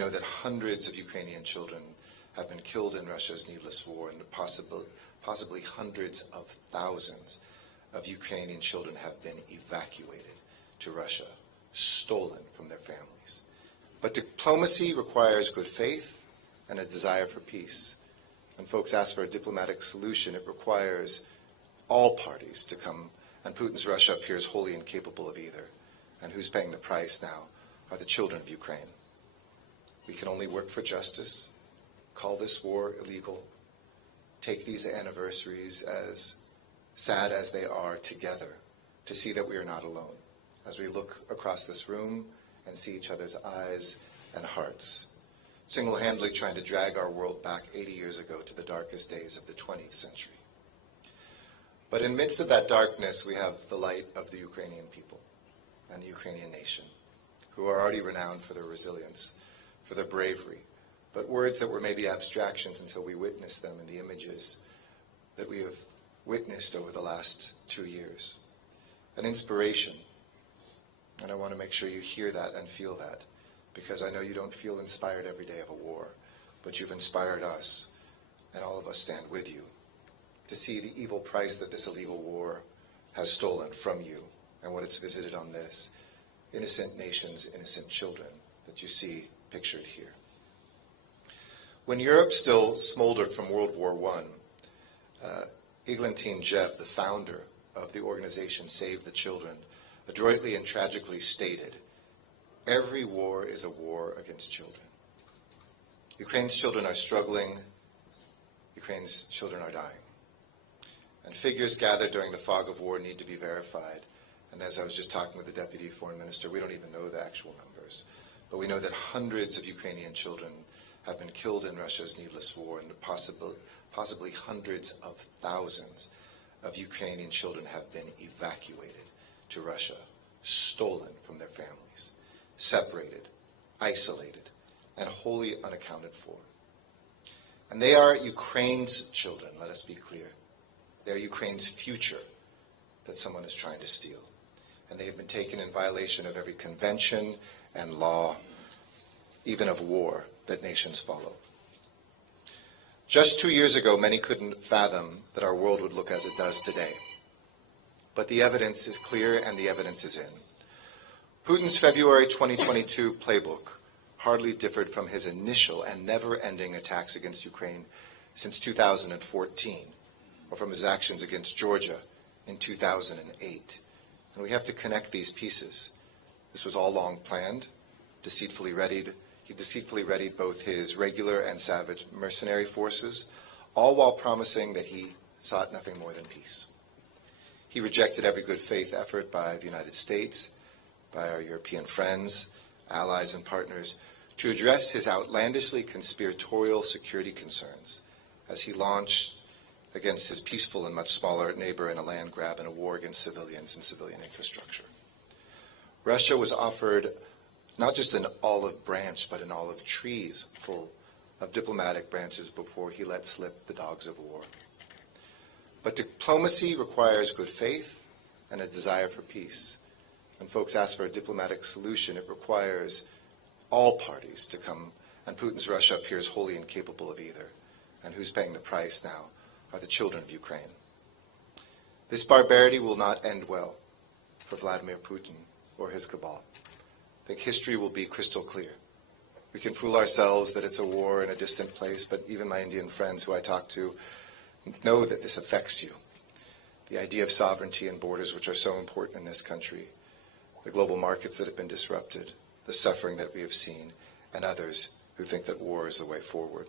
know that hundreds of Ukrainian children have been killed in Russia's needless war, and possibly hundreds of thousands of Ukrainian children have been evacuated to Russia, stolen from their families. But diplomacy requires good faith and a desire for peace. When folks ask for a diplomatic solution, it requires all parties to come, and Putin's Russia appears wholly incapable of either. And who's paying the price now are the children of Ukraine. We can only work for justice, call this war illegal, take these anniversaries, as sad as they are, together, to see that we are not alone, as we look across this room and see each other's eyes and hearts, single-handedly trying to drag our world back 80 years ago to the darkest days of the 20th century. But in the midst of that darkness, we have the light of the Ukrainian people and the Ukrainian nation, who are already renowned for their resilience, for their bravery, but words that were maybe abstractions until we witnessed them in the images that we have witnessed over the last 2 years. An inspiration. And I want to make sure you hear that and feel that, because I know you don't feel inspired every day of a war, but you've inspired us, and all of us stand with you, to see the evil price that this illegal war has stolen from you and what it's visited on this innocent nation's innocent children that you see pictured here. When Europe still smoldered from World War I, Eglantine Jebb, the founder of the organization Save the Children, adroitly and tragically stated, "Every war is a war against children." Ukraine's children are struggling. Ukraine's children are dying. And figures gathered during the fog of war need to be verified. And as I was just talking with the Deputy Foreign Minister, we don't even know the actual numbers. But we know that hundreds of Ukrainian children have been killed in Russia's needless war, and possibly hundreds of thousands of Ukrainian children have been evacuated to Russia, stolen from their families, separated, isolated, and wholly unaccounted for. And they are Ukraine's children, let us be clear. They are Ukraine's future that someone is trying to steal. And they have been taken in violation of every convention and law, even of war, that nations follow. Just 2 years ago, many couldn't fathom that our world would look as it does today. But the evidence is clear, and the evidence is in. Putin's February 2022 playbook hardly differed from his initial and never-ending attacks against Ukraine since 2014, or from his actions against Georgia in 2008. And we have to connect these pieces. This was all long planned, deceitfully readied. He deceitfully readied both his regular and savage mercenary forces, all while promising that he sought nothing more than peace. He rejected every good faith effort by the United States, by our European friends, allies, and partners to address his outlandishly conspiratorial security concerns as he launched against his peaceful and much smaller neighbor in a land grab and a war against civilians and civilian infrastructure. Russia was offered not just an olive branch, but an olive trees full of diplomatic branches before he let slip the dogs of war. But diplomacy requires good faith and a desire for peace. When folks ask for a diplomatic solution, it requires all parties to come, and Putin's Russia appears wholly incapable of either. And who's paying the price now are the children of Ukraine. This barbarity will not end well for Vladimir Putin or his cabal. I think history will be crystal clear. We can fool ourselves that it's a war in a distant place, but even my Indian friends who I talk to know that this affects you. The idea of sovereignty and borders, which are so important in this country, the global markets that have been disrupted, the suffering that we have seen, and others who think that war is the way forward.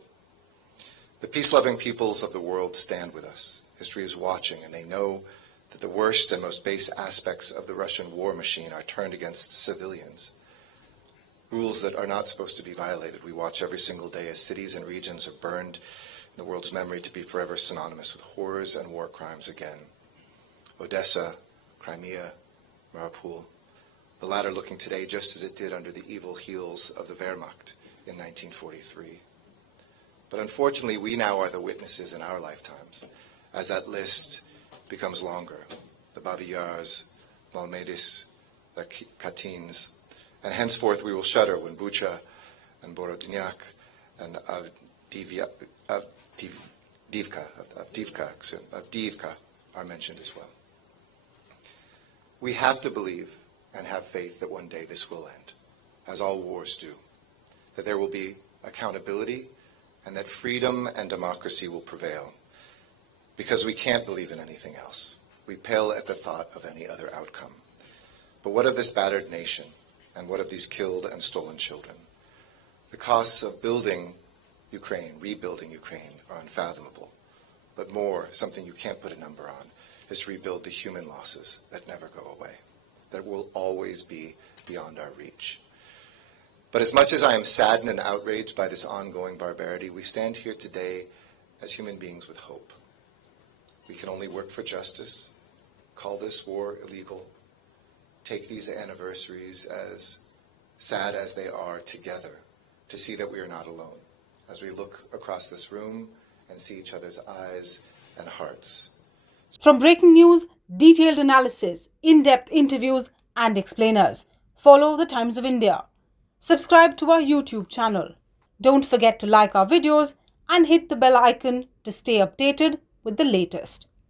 The peace-loving peoples of the world stand with us. History is watching, and they know that the worst and most base aspects of the Russian war machine are turned against civilians. Rules that are not supposed to be violated. We watch every single day as cities and regions are burned in the world's memory to be forever synonymous with horrors and war crimes again. Odessa, Crimea, Mariupol, the latter looking today just as it did under the evil heels of the Wehrmacht in 1943. But unfortunately, we now are the witnesses in our lifetimes as that list becomes longer. The Babi Yars, Malmedis, the Katins, and henceforth we will shudder when Bucha and Borodinyak and Avdiivka are mentioned as well. We have to believe and have faith that one day this will end, as all wars do, that there will be accountability and that freedom and democracy will prevail, because we can't believe in anything else. We pale at the thought of any other outcome. But what of this battered nation, and what of these killed and stolen children? The costs of building Ukraine, rebuilding Ukraine, are unfathomable. But more, something you can't put a number on, is to rebuild the human losses that never go away, that will always be beyond our reach. But as much as I am saddened and outraged by this ongoing barbarity, we stand here today as human beings with hope. We can only work for justice, call this war illegal, take these anniversaries, as sad as they are, together, to see that we are not alone, as we look across this room and see each other's eyes and hearts. From breaking news, detailed analysis, in-depth interviews and explainers, follow the Times of India. Subscribe to our YouTube channel. Don't forget to like our videos and hit the bell icon to stay updated with the latest.